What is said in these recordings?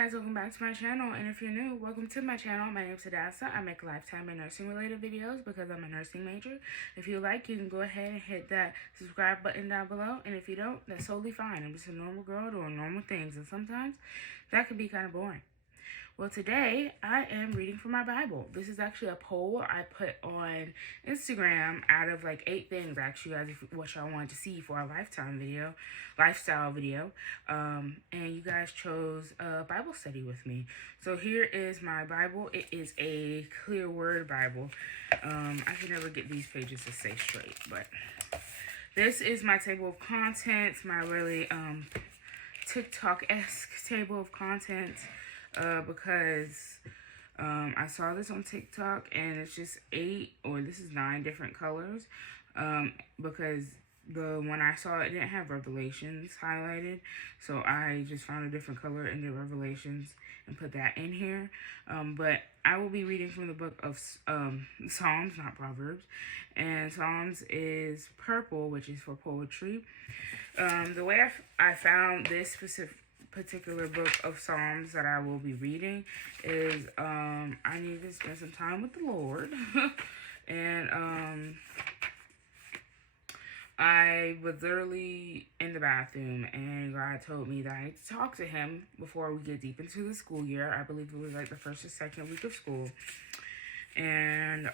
guys, welcome back to my channel, and if you're new, welcome to my channel. My name is Adasa. I make lifetime and nursing related videos because I'm a nursing major. If you like, you can go ahead and hit that subscribe button down below, and if you don't, that's totally fine. I'm just a normal girl doing normal things, and sometimes that can be kind of boring. Well, today I am reading from my Bible. This is actually a poll I put on Instagram out of like 8 things, actually, as what y'all wanted to see for a lifestyle video. And you guys chose a Bible study with me. So here is my Bible. It is a clear word Bible. I can never get these pages to stay straight, but this is my table of contents, my really TikTok-esque table of contents. Because I saw this on TikTok, and it's just 9 different colors, because the one I saw, it didn't have Revelations highlighted, so I just found a different color in the Revelations and put that in here. But I will be reading from the book of Psalms, not Proverbs, and Psalms is purple, which is for poetry. The way I found this particular book of Psalms that I will be reading is I need to spend some time with the Lord. And I was literally in the bathroom, and God told me that I need to talk to him before we get deep into the school year. I believe it was like the first or second week of school. And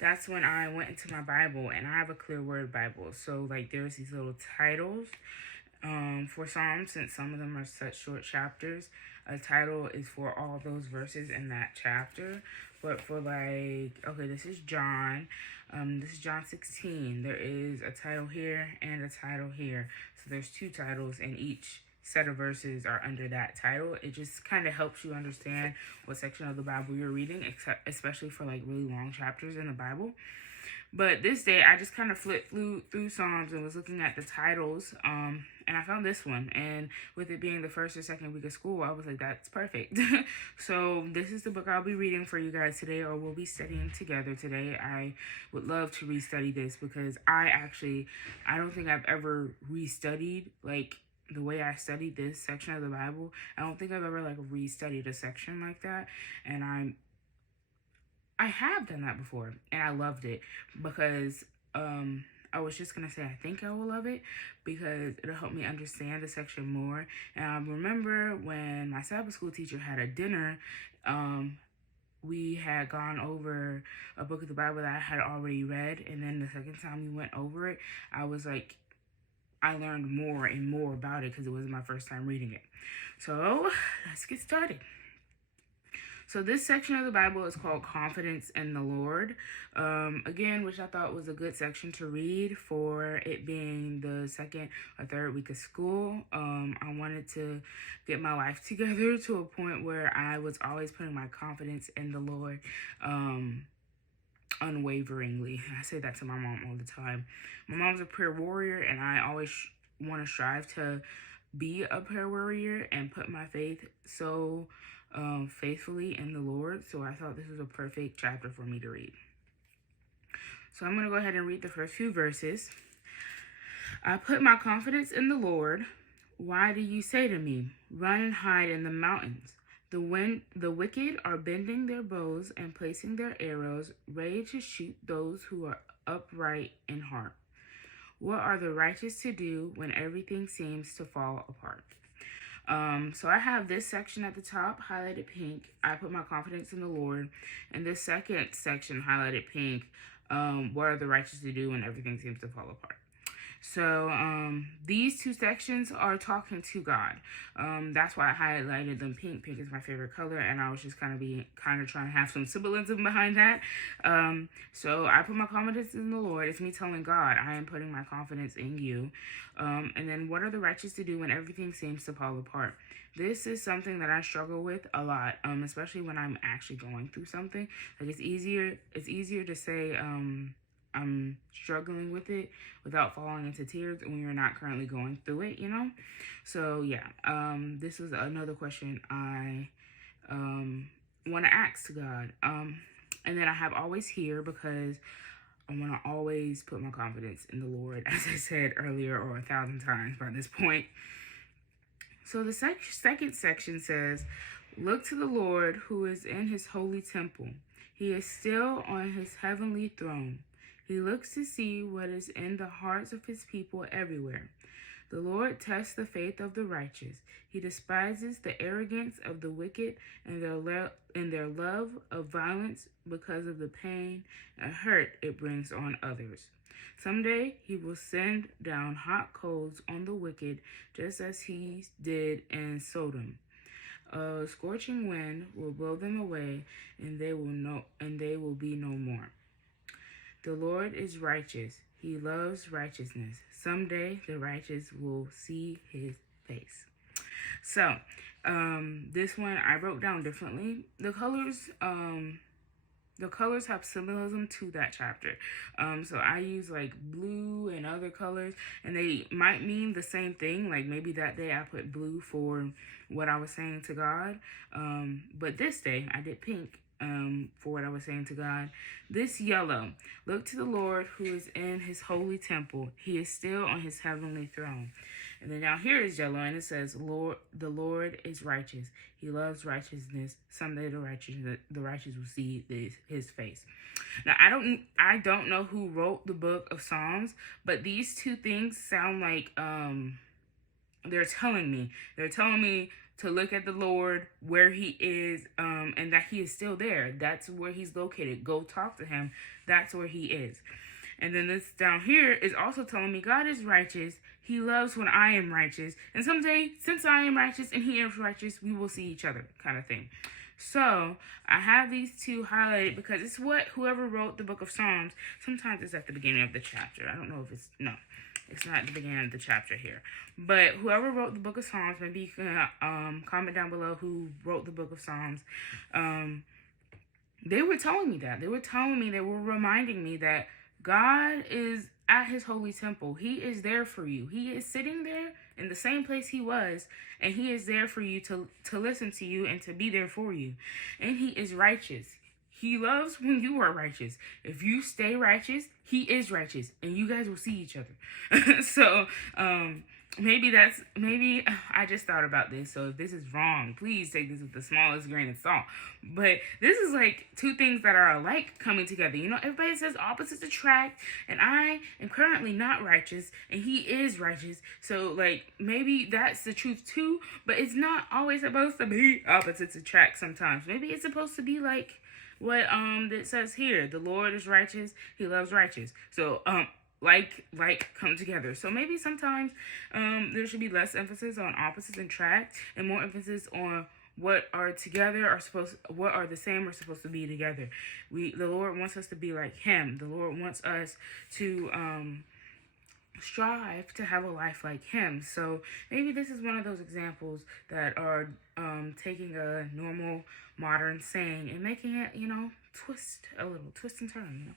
that's when I went into my Bible, and I have a clear word Bible. So like there's these little titles for Psalms, since some of them are such short chapters. A title is for all those verses in that chapter. But for like, okay, this is John. This is John 16. There is a title here and a title here. So there's 2 titles, and each set of verses are under that title. It just kind of helps you understand what section of the Bible you're reading, especially for like really long chapters in the Bible. But this day, I just kind of flew through Psalms and was looking at the titles, and I found this one. And with it being the first or second week of school, I was like, that's perfect. So this is the book I'll be reading for you guys today, or we'll be studying together today. I would love to restudy this because I don't think I've ever restudied, like, the way I studied this section of the Bible. I don't think I've ever, like, restudied a section like that, and I have done that before, and I loved it because I was just going to say I think I will love it because it'll help me understand the section more. And I remember when my Sabbath school teacher had a dinner, we had gone over a book of the Bible that I had already read, and then the second time we went over it, I was like, I learned more and more about it because it was my first time reading it. So let's get started. So this section of the Bible is called Confidence in the Lord. Again, which I thought was a good section to read for it being the second or third week of school. I wanted to get my life together to a point where I was always putting my confidence in the Lord unwaveringly. I say that to my mom all the time. My mom's a prayer warrior, and I always want to strive to be a prayer warrior and put my faith so faithfully in the Lord. So I thought this was a perfect chapter for me to read. So I'm going to go ahead and read the first few verses. I put my confidence in the Lord. Why do you say to me, run and hide in the mountains? The wicked are bending their bows and placing their arrows, ready to shoot those who are upright in heart. What are the righteous to do when everything seems to fall apart? So I have this section at the top highlighted pink. I put my confidence in the Lord. And this second section highlighted pink. What are the righteous to do when everything seems to fall apart? So these 2 sections are talking to God. That's why I highlighted them pink. Pink is my favorite color, and I was just kind of trying to have some symbolism behind that. So I put my confidence in the Lord. It's me telling God, I am putting my confidence in you. And then what are the righteous to do when everything seems to fall apart? This is something that I struggle with a lot, especially when I'm actually going through something. Like it's easier to say I'm struggling with it without falling into tears when you're not currently going through it, you know? So yeah, this was another question I want to ask to God. And then I have always here because I want to always put my confidence in the Lord, as I said earlier, or 1,000 times by this point. So the second section says, look to the Lord who is in his holy temple. He is still on his heavenly throne. He looks to see what is in the hearts of his people everywhere. The Lord tests the faith of the righteous. He despises the arrogance of the wicked and their love of violence because of the pain and hurt it brings on others. Someday he will send down hot coals on the wicked, just as he did in Sodom. A scorching wind will blow them away, and they will be no more. The Lord is righteous. He loves righteousness. Someday the righteous will see his face. So, this one I wrote down differently. The colors have symbolism to that chapter. So I use like blue and other colors, and they might mean the same thing. Like maybe that day I put blue for what I was saying to God. But this day I did pink for what I was saying to God. This yellow, look to the Lord who is in his holy temple. He is still on his heavenly throne. And then now here is yellow, and it says, the Lord is righteous. He loves righteousness. Someday the righteous will see his face. Now I don't know who wrote the book of Psalms, but these two things sound like they're telling me to look at the Lord where he is, and that he is still there. That's where he's located. Go talk to him. That's where he is. And then this down here is also telling me God is righteous. He loves when I am righteous. And someday, since I am righteous and he is righteous, we will see each other, kind of thing. So I have these two highlighted because it's what whoever wrote the book of Psalms, sometimes it's at the beginning of the chapter. I don't know if it's not at the beginning of the chapter here. But whoever wrote the book of Psalms, maybe you can comment down below who wrote the book of Psalms. They were telling me that. They were reminding me that God is at his holy temple. He is there for you. He is sitting there in the same place he was, and he is there for you to listen to you and to be there for you. And he is righteous. He loves when you are righteous. If you stay righteous, he is righteous, and you guys will see each other. So, maybe I just thought about this. So if this is wrong, please take this with the smallest grain of salt. But this is like two things that are alike coming together. You know, everybody says opposites attract, and I am currently not righteous, and he is righteous. So like maybe that's the truth too, but it's not always supposed to be opposites attract sometimes. Maybe it's supposed to be like what it says here. The Lord is righteous, he loves righteous. So like come together. So maybe sometimes there should be less emphasis on opposites attract and more emphasis on what are together what are the same are supposed to be together. The Lord wants us to be like him. The Lord wants us to strive to have a life like him. So maybe this is one of those examples that are taking a normal modern saying and making it, twist and turn,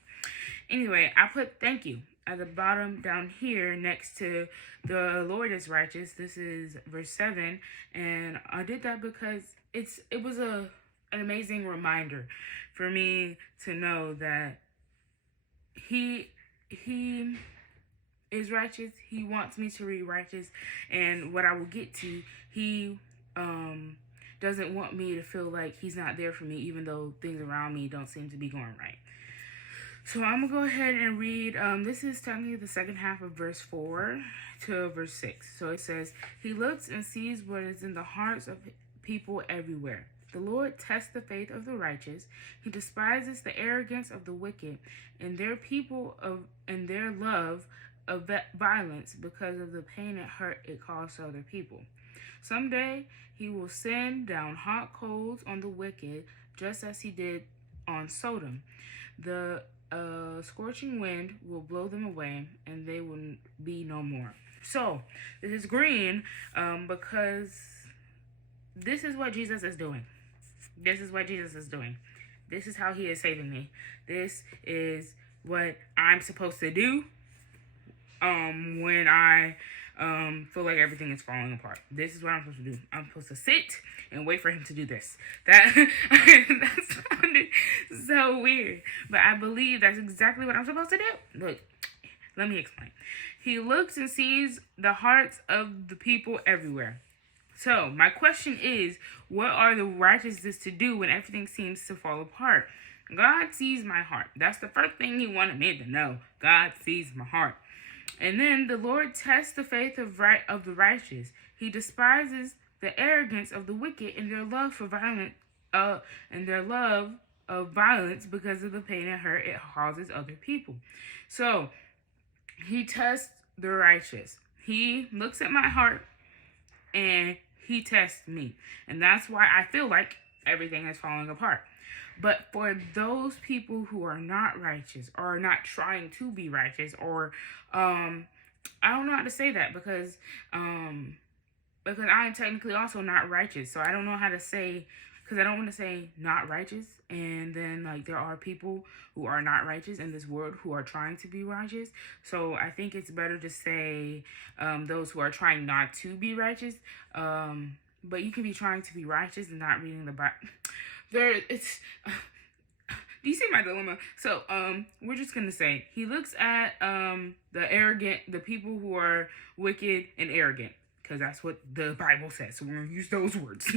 Anyway, I put thank you at the bottom down here next to the Lord is righteous. This is verse 7, and I did that because it was an amazing reminder for me to know that he is righteous. He wants me to be righteous, and what I will get to, he doesn't want me to feel like he's not there for me, even though things around me don't seem to be going right. So I'm going to go ahead and read, this is technically the second half of verse 4 to verse 6. So it says, he looks and sees what is in the hearts of people everywhere. The Lord tests the faith of the righteous. He despises the arrogance of the wicked and their love of violence because of the pain and hurt it caused to other people. Someday he will send down hot coals on the wicked, just as he did on Sodom. The scorching wind will blow them away, and they will be no more. So this is green because this is what Jesus is doing. This is what Jesus is doing. This is how he is saving me. This is what I'm supposed to do when I feel like everything is falling apart. This is what I'm supposed to do. I'm supposed to sit and wait for him to do this. That sounded so weird, but I believe that's exactly what I'm supposed to do. Look, let me explain. He looks and sees the hearts of the people everywhere. So my question is, what are the righteousness to do when everything seems to fall apart? God sees my heart. That's the first thing he wanted me to know. God sees my heart. And then the Lord tests the faith of the righteous. He despises the arrogance of the wicked and their love for violence, and their love of violence because of the pain and hurt it causes other people. So he tests the righteous. He looks at my heart and he tests me. And that's why I feel like everything is falling apart. But for those people who are not righteous or are not trying to be righteous, or I don't know how to say that because I am technically also not righteous. So I don't know how to say, because I don't want to say not righteous and then like there are people who are not righteous in this world who are trying to be righteous. So I think it's better to say those who are trying not to be righteous. But you can be trying to be righteous and not reading the Bible. Do you see my dilemma? So we're just gonna say he looks at the people who are wicked and arrogant, because that's what the Bible says. So we're going to use those words.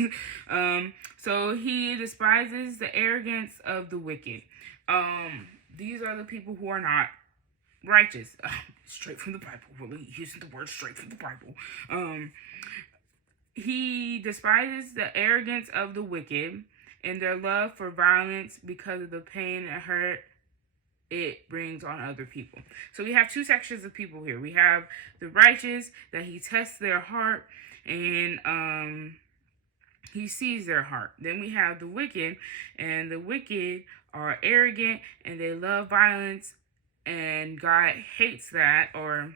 So he despises the arrogance of the wicked. These are the people who are not righteous. Straight from the Bible. Really using the word straight from the Bible. He despises the arrogance of the wicked and their love for violence because of the pain and hurt it brings on other people. So we have two sections of people here. We have the righteous, that he tests their heart and he sees their heart. Then we have the wicked, and the wicked are arrogant and they love violence, and God hates that, or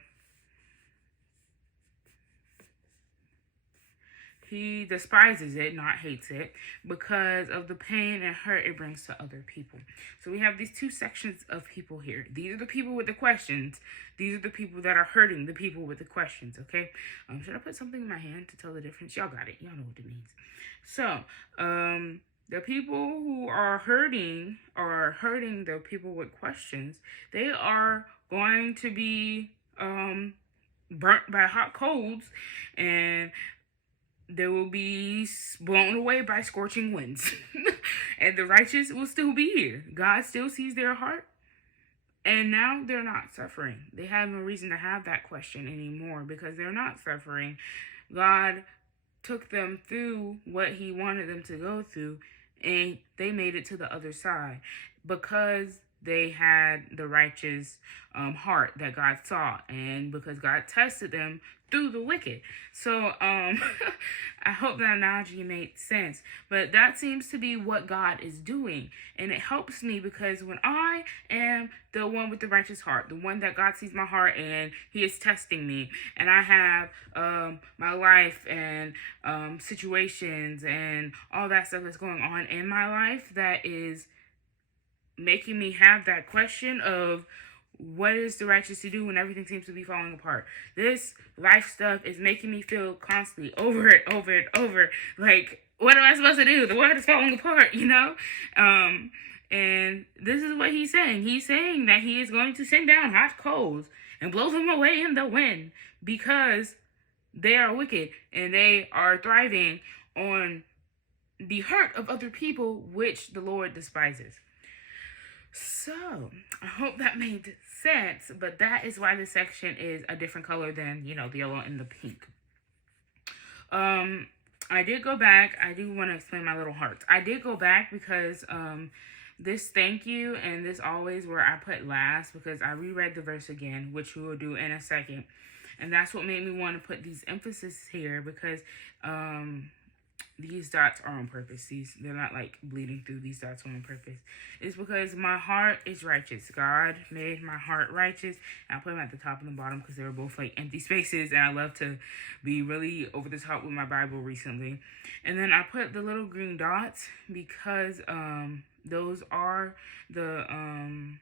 he despises it, not hates it, because of the pain and hurt it brings to other people. So we have these two sections of people here. These are the people with the questions. These are the people that are hurting the people with the questions, okay? Should I put something in my hand to tell the difference? Y'all got it. Y'all know what it means. So, the people who are hurting the people with questions, they are going to be burnt by hot coals, and they will be blown away by scorching winds. And the righteous will still be here. God still sees their heart. And now they're not suffering. They have no reason to have that question anymore because they're not suffering. God took them through what he wanted them to go through, and they made it to the other side because they had the righteous heart that God saw, and because God tested them through the wicked. So I hope that analogy made sense, but that seems to be what God is doing, and it helps me because when I am the one with the righteous heart, the one that God sees my heart and he is testing me, and I have my life and situations and all that stuff that's going on in my life that is making me have that question of what is the righteous to do when everything seems to be falling apart. This life stuff is making me feel constantly over and over, like, what am I supposed to do? The world is falling apart, you know? And this is what he's saying. He's saying that he is going to send down hot coals and blow them away in the wind because they are wicked and they are thriving on the hurt of other people, which the Lord despises. So, I hope that made sense, but that is why this section is a different color than, the yellow and the pink. I did go back. I do want to explain my little hearts. I did go back because this thank you and this always where I put last because I reread the verse again, which we will do in a second. And that's what made me want to put these emphasis here because these dots are on purpose. They're not like bleeding through. These dots are on purpose. It's because my heart is righteous. God made my heart righteous. And I put them at the top and the bottom because they were both like empty spaces. And I love to be really over the top with my Bible recently. And then I put the little green dots because those are the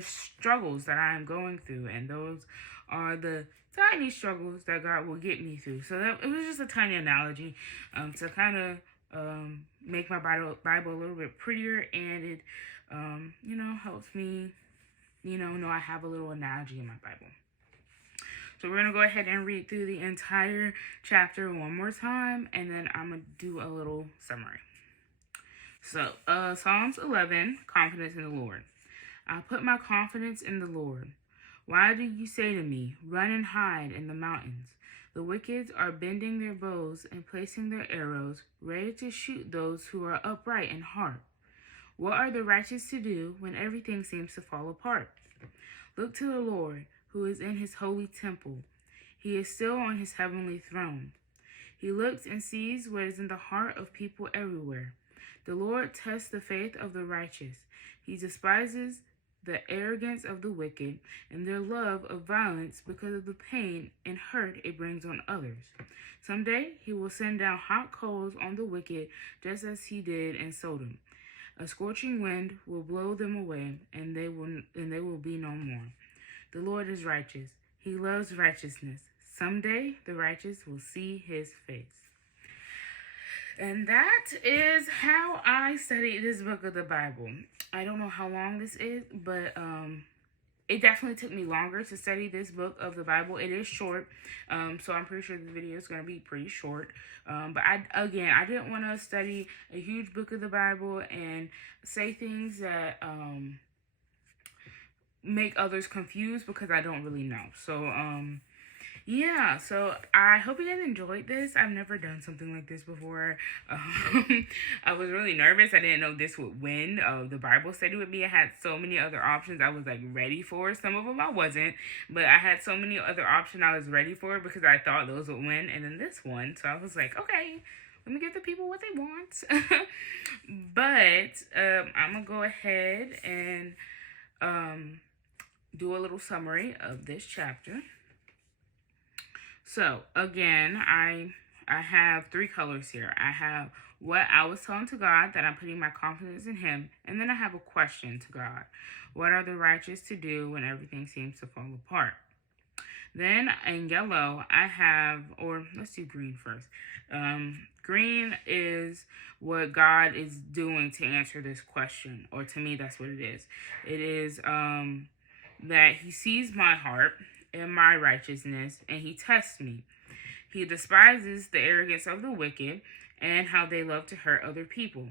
struggles that I am going through. And those are the tiny struggles that God will get me through. So it was just a tiny analogy to kind of make my Bible a little bit prettier, and it helps me know I have a little analogy in my Bible. So we're going to go ahead and read through the entire chapter one more time, and then I'm going to do a little summary. So, Psalms 11, confidence in the Lord. I put my confidence in the Lord. Why do you say to me, run and hide in the mountains? The wicked are bending their bows and placing their arrows, ready to shoot those who are upright in heart. What are the righteous to do when everything seems to fall apart? Look to the Lord, who is in his holy temple. He is still on his heavenly throne. He looks and sees what is in the heart of people everywhere. The Lord tests the faith of the righteous. He despises the arrogance of the wicked and their love of violence because of the pain and hurt it brings on others. Someday he will send down hot coals on the wicked just as he did in Sodom. A scorching wind will blow them away, and they will be no more. The Lord is righteous. He loves righteousness. Someday the righteous will see his face. And that is how I studied this book of the Bible. I don't know how long this is, but it definitely took me longer to study this book of the Bible. It is short, so I'm pretty sure the video is going to be pretty short. But I didn't want to study a huge book of the Bible and say things that make others confused because I don't really know. So, yeah, so I hope you guys enjoyed this. I've never done something like this before. I was really nervous. I didn't know this would win the Bible study with me. I had so many other options I was like ready for. Some of them I wasn't, but I had so many other options I was ready for because I thought those would win. And then this one, so I was like, okay, let me give the people what they want. But I'm going to go ahead and do a little summary of this chapter. So, again, I have three colors here. I have what I was telling to God, that I'm putting my confidence in him. And then I have a question to God. What are the righteous to do when everything seems to fall apart? Then in yellow, I have, or let's do green first. Green is what God is doing to answer this question. Or to me, that's what it is. It is that he sees my heart and my righteousness, and he tests me. He despises the arrogance of the wicked and how they love to hurt other people.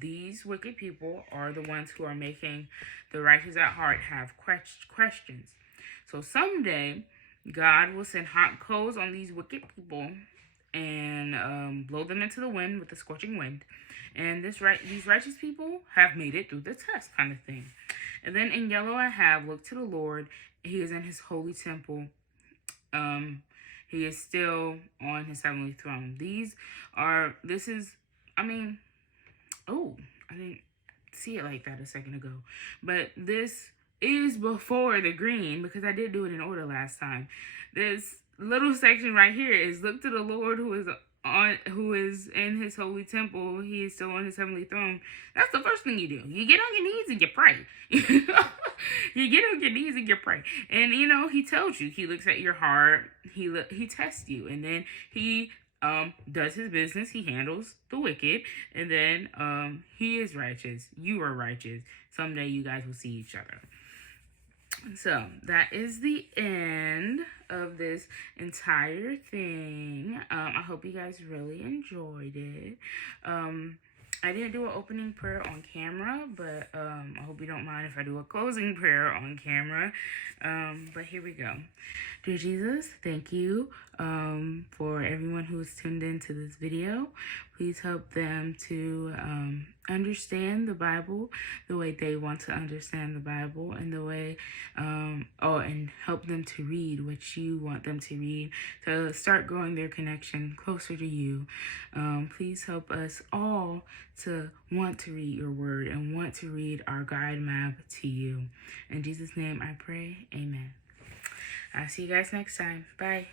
These wicked people are the ones who are making the righteous at heart have questions. So someday, God will send hot coals on these wicked people and blow them into the wind with a scorching wind. And these righteous people have made it through the test, kind of thing. And then in yellow, I have look to the Lord. He is in his holy temple. He is still on his heavenly throne. I didn't see it like that a second ago. But this is before the green because I did do it in order last time. This little section right here is look to the Lord who is in his holy temple. He is still on his heavenly throne. That's the first thing you do. You get on your knees and you pray. You get on your knees and you pray. And he tells you, he looks at your heart, he tests you, and then he does his business. He handles the wicked, and then he is righteous. You are righteous. Someday you guys will see each other. So that is the end of this entire thing. I hope you guys really enjoyed it. I didn't do an opening prayer on camera, but I hope you don't mind if I do a closing prayer on camera. But here we go. Dear Jesus, thank you for everyone who has tuned into this video. Please help them to understand the Bible the way they want to understand the Bible, and the way, and help them to read what you want them to read, to start growing their connection closer to you. Please help us all to want to read your word and want to read our guide map to you. In Jesus' name I pray, amen. I'll see you guys next time. Bye.